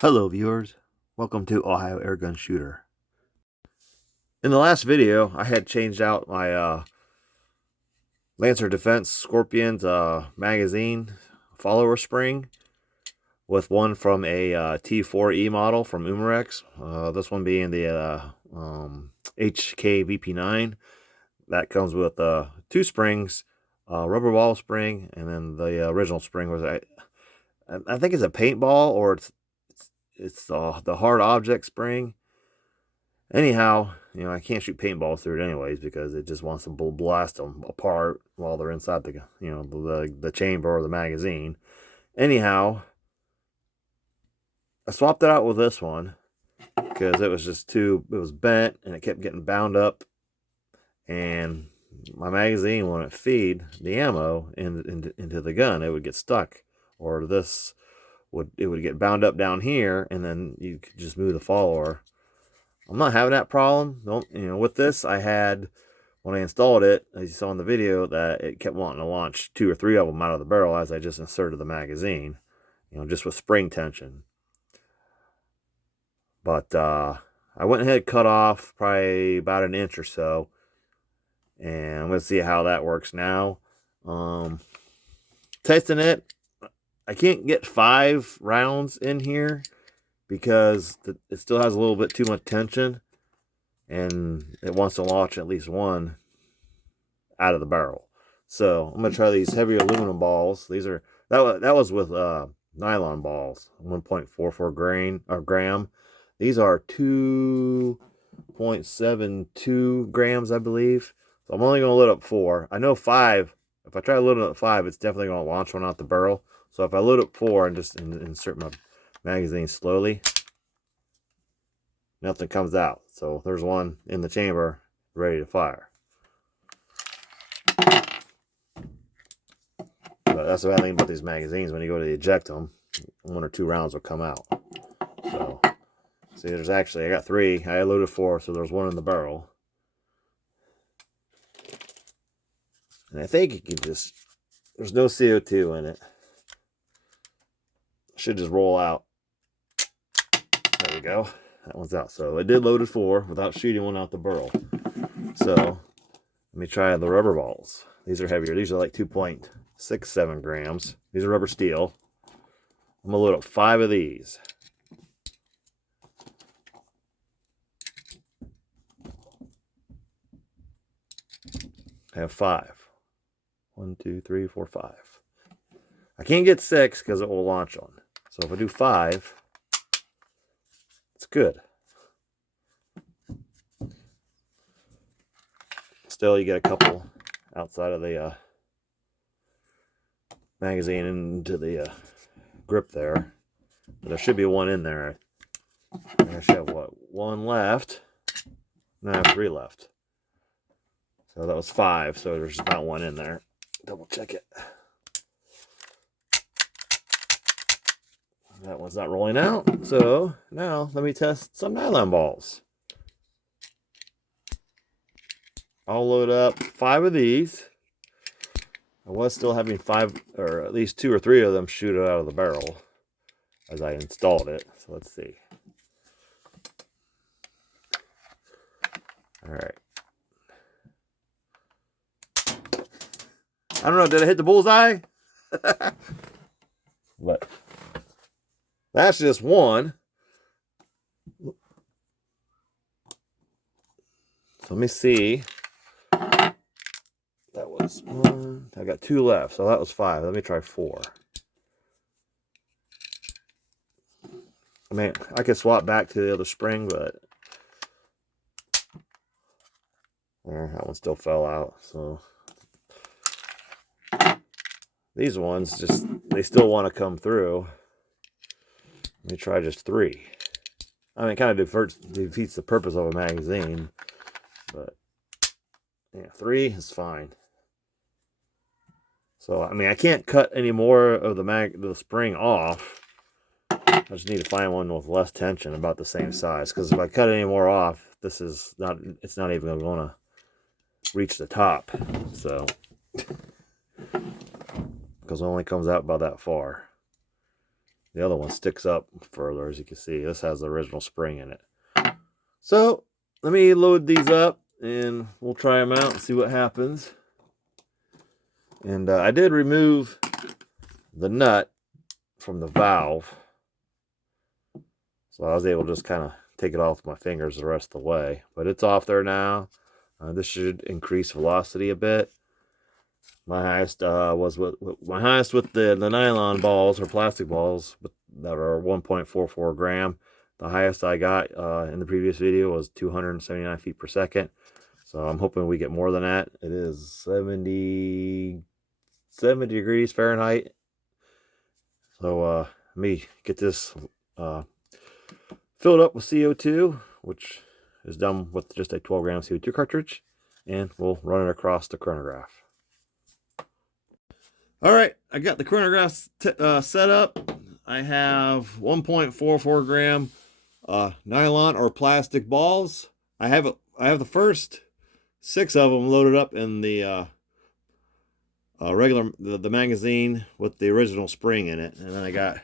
Hello viewers, welcome to Ohio Airgun Shooter. In the last video, I had changed out my Lancer Defense Scorpion's magazine follower spring with one from a T4E model from Umarex. This one being the HK VP9. That comes with two springs, rubber ball spring, and then the original spring was I think it's a paintball, or it's the hard object spring. Anyhow, I can't shoot paintballs through it anyways because it just wants to blast them apart while they're inside the chamber or the magazine. Anyhow, I swapped it out with this one because it was just it was bent and it kept getting bound up, and my magazine wouldn't feed the ammo into the gun. It would get stuck, or it would get bound up down here, and then you could just move the follower. I'm not having that problem. With this, I had, when I installed it, as you saw in the video, that it kept wanting to launch 2 or 3 of them out of the barrel as I just inserted the magazine, just with spring tension. But I went ahead and cut off probably about an inch or so, and I'm going to see how that works now. Testing it, I can't get 5 rounds in here because it still has a little bit too much tension, and it wants to launch at least one out of the barrel. So I'm gonna try these heavy aluminum balls. That was with nylon balls, 1.44 gram. These are 2.72 grams, I believe. So I'm only gonna load up 4. I know 5. If I try to load up 5, it's definitely gonna launch one out the barrel. So if I load up 4 and just insert my magazine slowly, nothing comes out. So there's one in the chamber ready to fire. But that's the bad thing about these magazines. When you go to eject them, 1 or 2 rounds will come out. So see, I got 3. I loaded 4, so there's 1 in the barrel. And I think it can there's no CO2 in it. Should just roll out. There we go. That one's out. So it did loaded 4 without shooting one out the barrel. So let me try the rubber balls. These are heavier. These are like 2.67 grams. These are rubber steel. I'm gonna load up 5 of these. I have 5. 1, 2, 3, 4, 5. I can't get 6 because it will launch on. So if I do 5, it's good. Still, you get a couple outside of the magazine into the grip there. But there should be 1 in there. I should have 1 left. No, I have 3 left. So that was 5. So there's not 1 in there. Double check it. That one's not rolling out. So now let me test some nylon balls. I'll load up 5 of these. I was still having 5, or at least 2 or 3 of them shoot it out of the barrel as I installed it. So let's see. All right. I don't know, did I hit the bullseye? But that's just 1. So let me see. That was 1. I got 2 left, so that was 5. Let me try 4. I mean, I could swap back to the other spring, but that one still fell out. So these ones they still want to come through. Let me try just 3. I mean, it kind of defeats the purpose of a magazine, but yeah, 3 is fine. So I mean, I can't cut any more of the spring off. I just need to find one with less tension, about the same size. Because if I cut any more off, it's not even going to reach the top. So because it only comes out about that far. The other one sticks up further, as you can see. This has the original spring in it. So let me load these up and we'll try them out and see what happens. And I did remove the nut from the valve, so I was able to just kind of take it off with my fingers the rest of the way. But it's off there now. This should increase velocity a bit. My highest was with the nylon balls or plastic balls that are 1.44 gram. The highest I got in the previous video was 279 feet per second. So I'm hoping we get more than that. It is 70 degrees Fahrenheit. So let me get this filled up with CO2, which is done with just a 12 gram CO2 cartridge, and we'll run it across the chronograph. All right, I got the chronograph set up. I have 1.44 gram nylon or plastic balls. I have the first 6 of them loaded up in the regular the magazine with the original spring in it, and then I got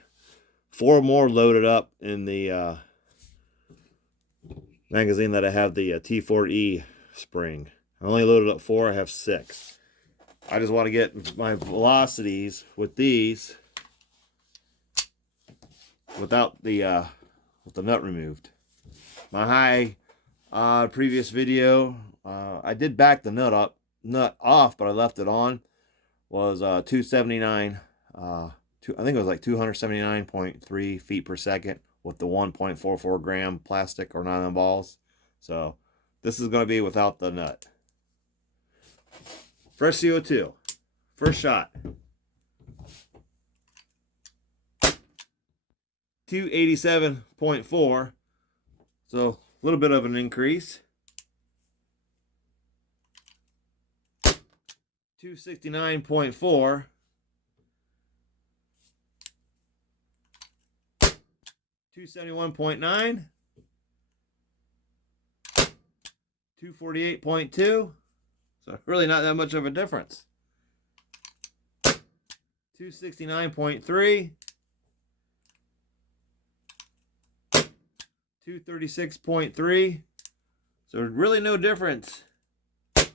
4 more loaded up in the magazine that I have the T4E spring. I only loaded up 4. I have 6. I just want to get my velocities with these without the with the nut removed. My high previous video, I did back the nut off, but I left it on, was 279. I think it was like 279.3 feet per second with the 1.44 gram plastic or nylon balls. So this is going to be without the nut. Fresh CO2. First shot. 287.4. So a little bit of an increase. 269.4. 271.9. 248.2. So really not that much of a difference. 269.3. 236.3. So really no difference. That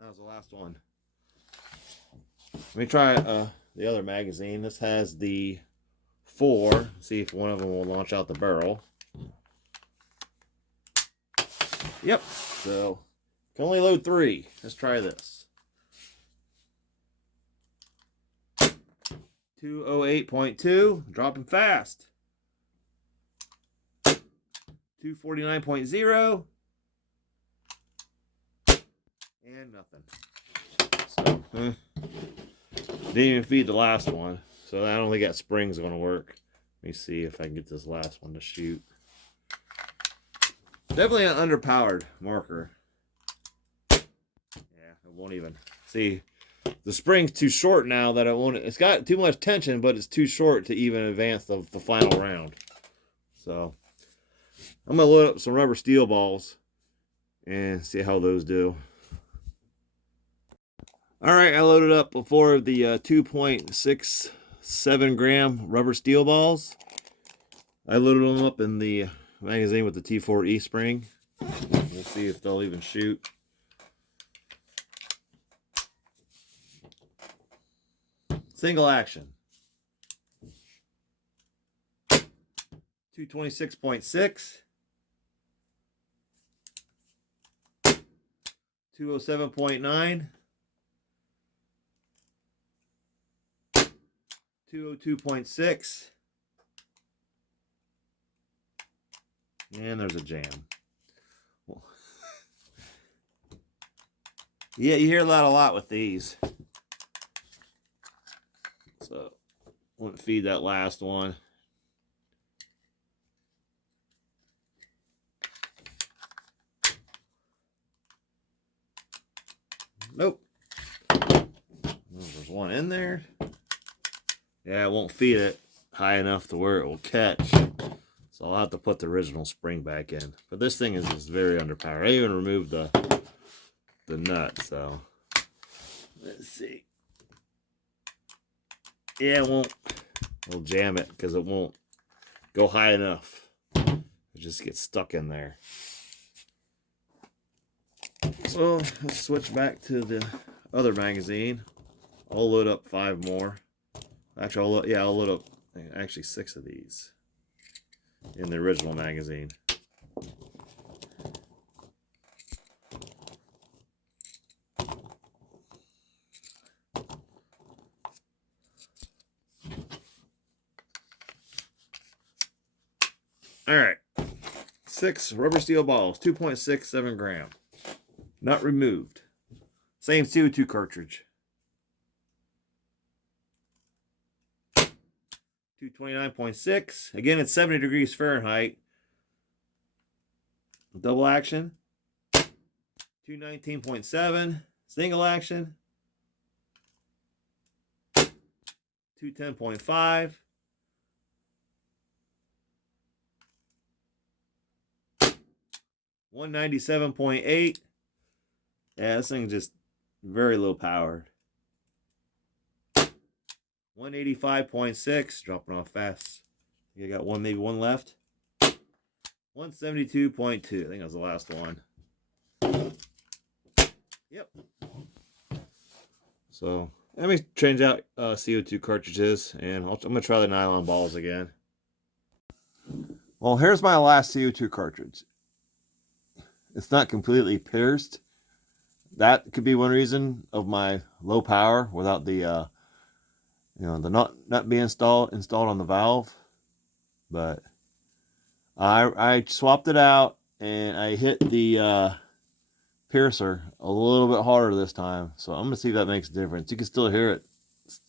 was the last one. Let me try the other magazine. This has the 4. See if one of them will launch out the barrel. Yep. So can only load 3. Let's try this. 208.2, dropping fast. 249.0, and nothing. So, didn't even feed the last one, so I don't think that spring's going to work. Let me see if I can get this last one to shoot. Definitely an underpowered marker. Yeah, it won't even. See, the spring's too short now that it won't. It's got too much tension, but it's too short to even advance the final round. So I'm going to load up some rubber steel balls and see how those do. All right, I loaded up 4 of the 2.67 gram rubber steel balls. I loaded them up in the magazine with the T4E spring. We'll see if they'll even shoot. Single action. 226.6. 207.9. 202.6. And there's a jam. Yeah, you hear that a lot with these. So, won't feed that last one. Nope. There's one in there. Yeah, it won't feed it high enough to where it will catch. So I'll have to put the original spring back in. But this thing is just very underpowered. I even removed the nut, so let's see. Yeah, it It'll jam it because it won't go high enough. It just gets stuck in there. So let's switch back to the other magazine. I'll load up 5 more. Actually, I'll load up actually 6 of these in the original magazine. All right, 6 rubber steel balls, 2.67 gram, not removed. Same CO2 cartridge. 229.6. Again, it's 70 degrees Fahrenheit. Double action. 219.7. Single action. 210.5. 197.8. Yeah, this thing just very low powered. 185.6, dropping off fast. I think I got maybe one left. 172.2. I think that was the last one. Yep. So let me change out CO2 cartridges, and I'm going to try the nylon balls again. Well, here's my last CO2 cartridge. It's not completely pierced. That could be one reason of my low power without the the nut being installed on the valve. But I swapped it out, and I hit the piercer a little bit harder this time. So I'm gonna see if that makes a difference. You can still hear it.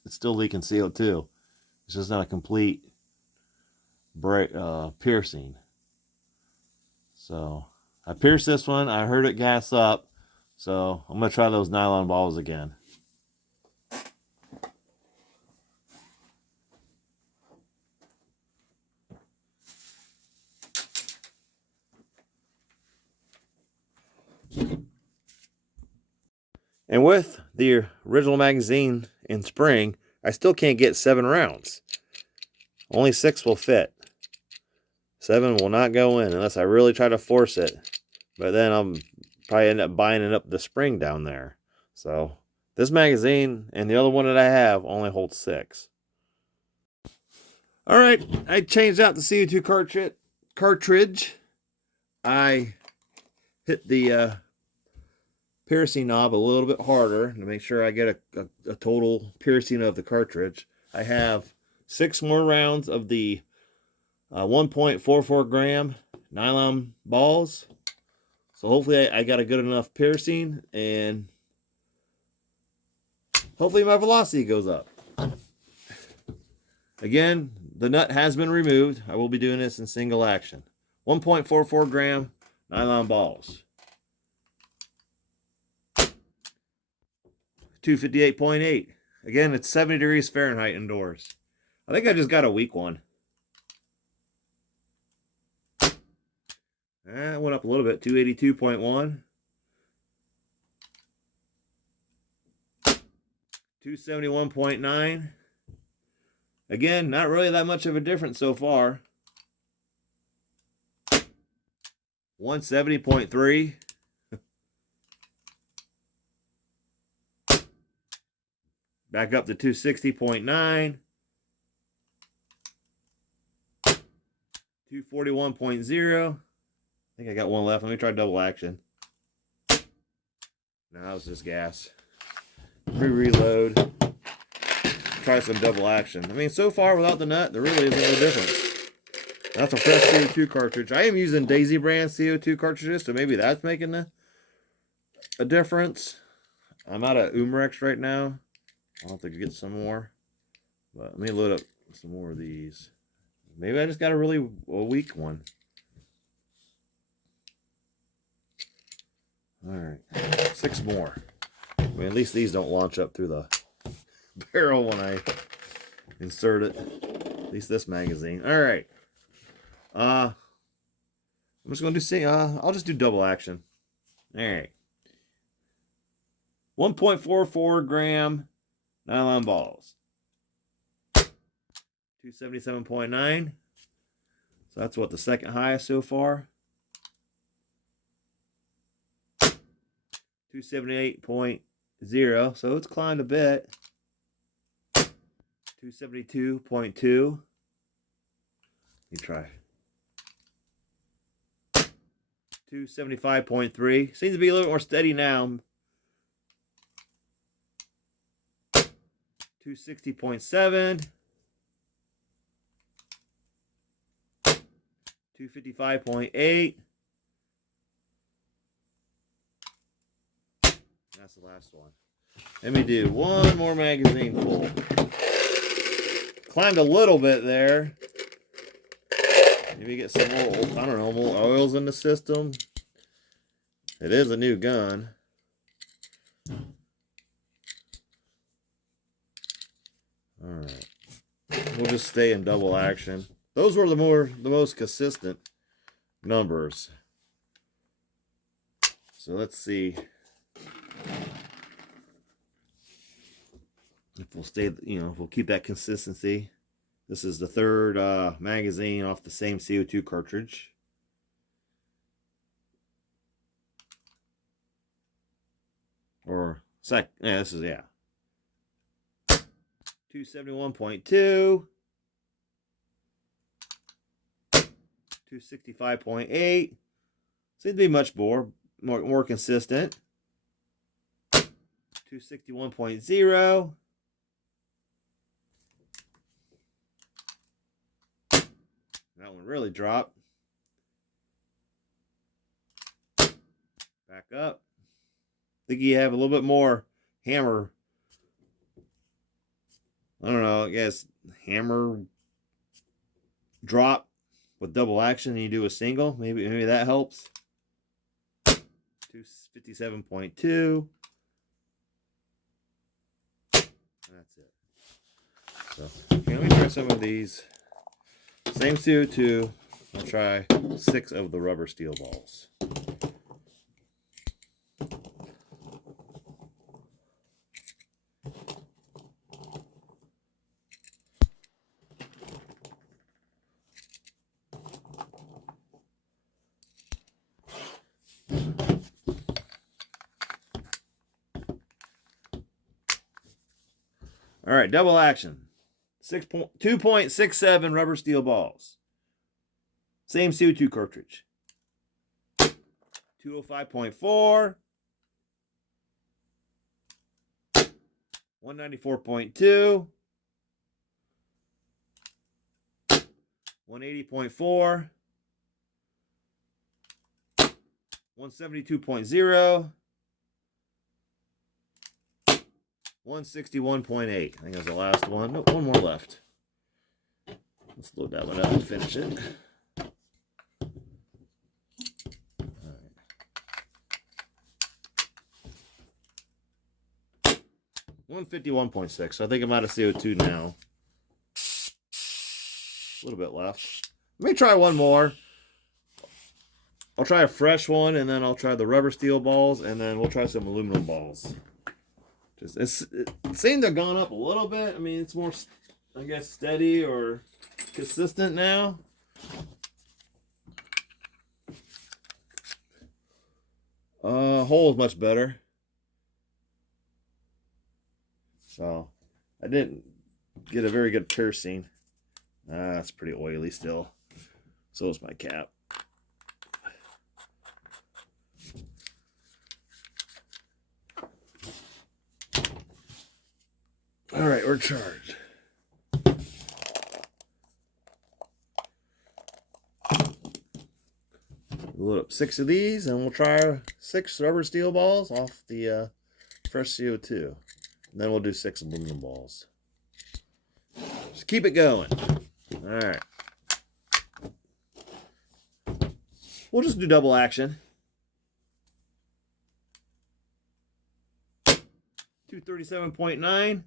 It's still leaking CO2. It's just not a complete piercing. So I pierced this one. I heard it gas up. So I'm gonna try those nylon balls again. And with the original magazine in spring, I still can't get 7 rounds. Only 6 will fit. 7 will not go in unless I really try to force it. But then I'm probably end up binding up the spring down there. So this magazine and the other one that I have only holds 6. All right, I changed out the CO2 cartridge. I hit the piercing knob a little bit harder to make sure I get a total piercing of the cartridge. I have 6 more rounds of the 1.44 gram nylon balls. So hopefully I got a good enough piercing, and hopefully my velocity goes up. Again, the nut has been removed. I will be doing this in single action. 1.44 gram nylon balls. 258.8. Again, it's 70 degrees Fahrenheit indoors. I think I just got a weak one. It went up a little bit. 282.1. 271.9. Again, not really that much of a difference so far. 170.3. Back up to 260.9. 241.0. I think I got one left. Let me try double action. No, that was just gas. Reload. Try some double action. I mean, so far without the nut, there really isn't no difference. That's a fresh CO2 cartridge. I am using Daisy brand CO2 cartridges, so maybe that's making a difference. I'm out of Umarex right now. I'll have to get some more. But let me load up some more of these. Maybe I just got a weak one. Alright. 6 more. I mean, at least these don't launch up through the barrel when I insert it. At least this magazine. Alright. I'm just gonna do I'll just do double action. Alright. 1.44 gram nylon balls. 277.9. So that's what the second highest so far. 278.0. So it's climbed a bit. 272.2. You try. 275.3. Seems to be a little more steady now. 260.7. 255.8. That's the last one. Let me do one more magazine full. Climbed a little bit there. Maybe get some more, I don't know, more oils in the system. It is a new gun. Alright. We'll just stay in double action. Those were the most consistent numbers. So let's see if we'll stay, if we'll keep that consistency. This is the third magazine off the same CO2 cartridge. Or this is 271.2. 265.8. Seems to be much more consistent. 261.0. That one really dropped. Back up. I think you have a little bit more hammer. I don't know, I guess hammer drop with double action and you do a single. Maybe that helps. 257.2. That's it. So let me try some of these. Same CO2. I'll try 6 of the rubber steel balls. All right, double action. 2.67 rubber steel balls. Same CO2 cartridge. 205.4. 194.2. 180.4. 172.0. 161.8. I think that's the last one. Nope, one more left. Let's load that one up and finish it. All right. 151.6. So I think I'm out of CO2 now. A little bit left. Let me try one more. I'll try a fresh one, and then I'll try the rubber steel balls, and then we'll try some aluminum balls. It seemed to have gone up a little bit. I mean, it's more, I guess, steady or consistent now. Hole is much better. So, I didn't get a very good piercing. It's pretty oily still. So is my cap. All right, we're charged. Load up 6 of these, and we'll try 6 rubber steel balls off the fresh CO2. And then we'll do 6 aluminum balls. Just keep it going. All right. We'll just do double action. 237.9.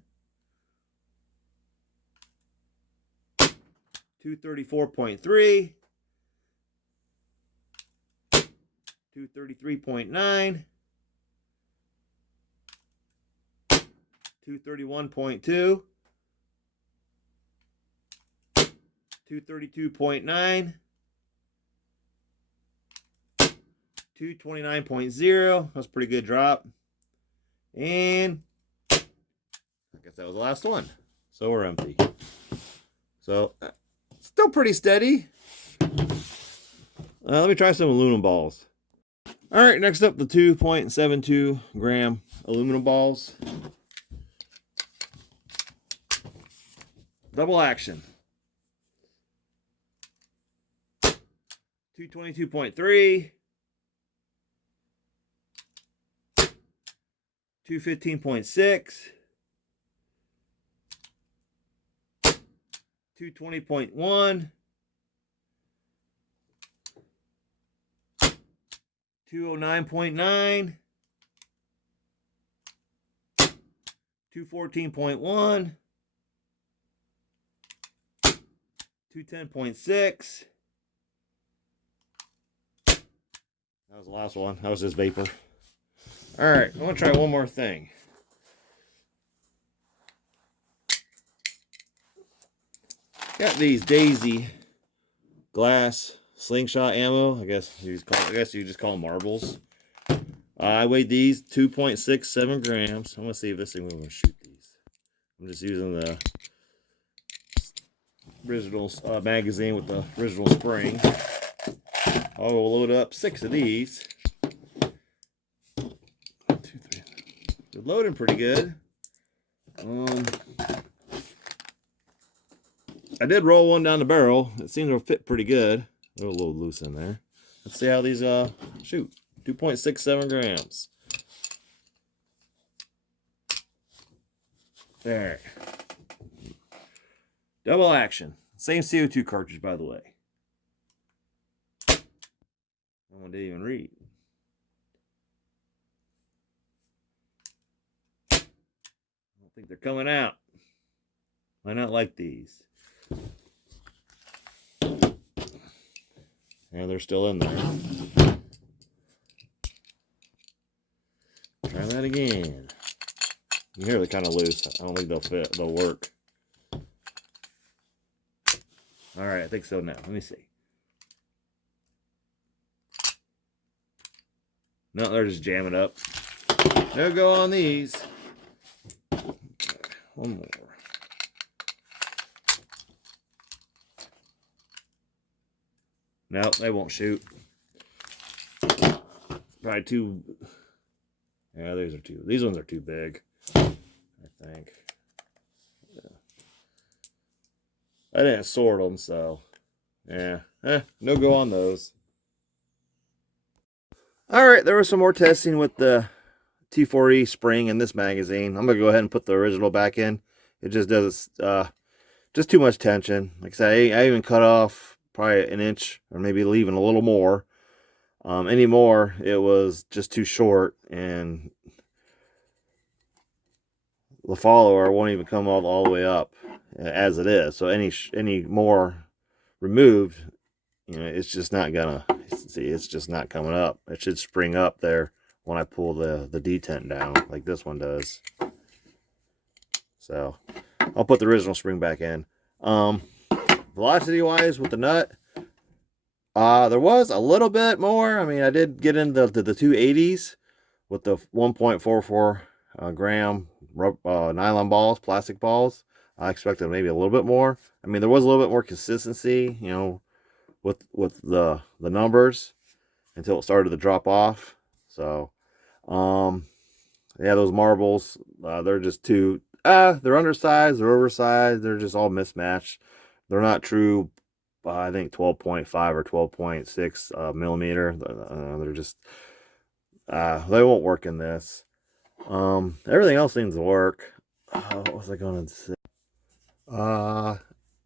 234.3. 233.9. 231.2. 232.9, 229.0. That's a pretty good drop. And I guess that was the last one. So we're empty. So still pretty steady. Let me try some aluminum balls. All right, next up, the 2.72 gram aluminum balls. Double action. 222.3, 215.6, 220.1, 209.9, 214.1, 210.6. That was the last one. That was just vapor. All right, I want to try one more thing. Got these Daisy glass slingshot ammo. I guess you just call them marbles. I weighed these 2.67 grams. I'm gonna see if this thing will shoot these. I'm just using the original magazine with the original spring. I will load up 6 of these. 1, 2, 3. They're loading pretty good. I did roll one down the barrel. It seems to fit pretty good. They're a little loose in there. Let's see how these shoot. 2.67 grams. There. Double action. Same CO2 cartridge, by the way. No one didn't even read. I don't think they're coming out. Why not like these? Yeah, they're still in there. Try that again. You hear they're kind of loose. I don't think they'll fit. They'll work. All right, I think so now. Let me see. No, they're just jamming up. No go on these. One more. No, they won't shoot. Probably too. Yeah, these are too. These ones are too big, I think. Yeah. I didn't sort them, so yeah. No go on those. All right, there was some more testing with the T4E spring in this magazine. I'm gonna go ahead and put the original back in. It just does just too much tension. Like I said, I even cut off probably an inch or maybe even a little more. Anymore, it was just too short, and the follower won't even come all the way up as it is. So any more removed, you know, it's just not gonna see. It's just not coming up. It should spring up there when I pull the detent down, like this one does. So I'll put the original spring back in. Velocity wise with the nut, there was a little bit more. I mean, I did get into the 280s with the 1.44 gram nylon balls, plastic balls. I expected maybe a little bit more. I mean, there was a little bit more consistency, you know, with the numbers until it started to drop off. So, yeah, those marbles, they're just too, they're undersized, they're oversized, they're just all mismatched. They're not true, I think 12.5 or 12.6 millimeter. They're just, they won't work in this. Everything else seems to work. What was I going to say?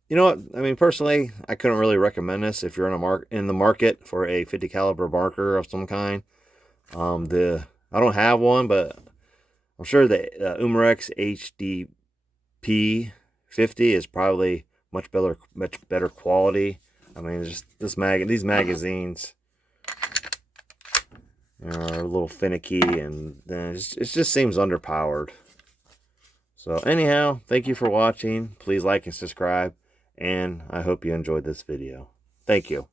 You know what? I mean, personally, I couldn't really recommend this if you're in the market for a 50 caliber marker of some kind. I don't have one, but I'm sure the Umarex HDP 50 is probably much better quality. I mean, just these magazines are a little finicky, and then it just seems underpowered. So anyhow, thank you for watching. Please like and subscribe, and I hope you enjoyed this video. Thank you.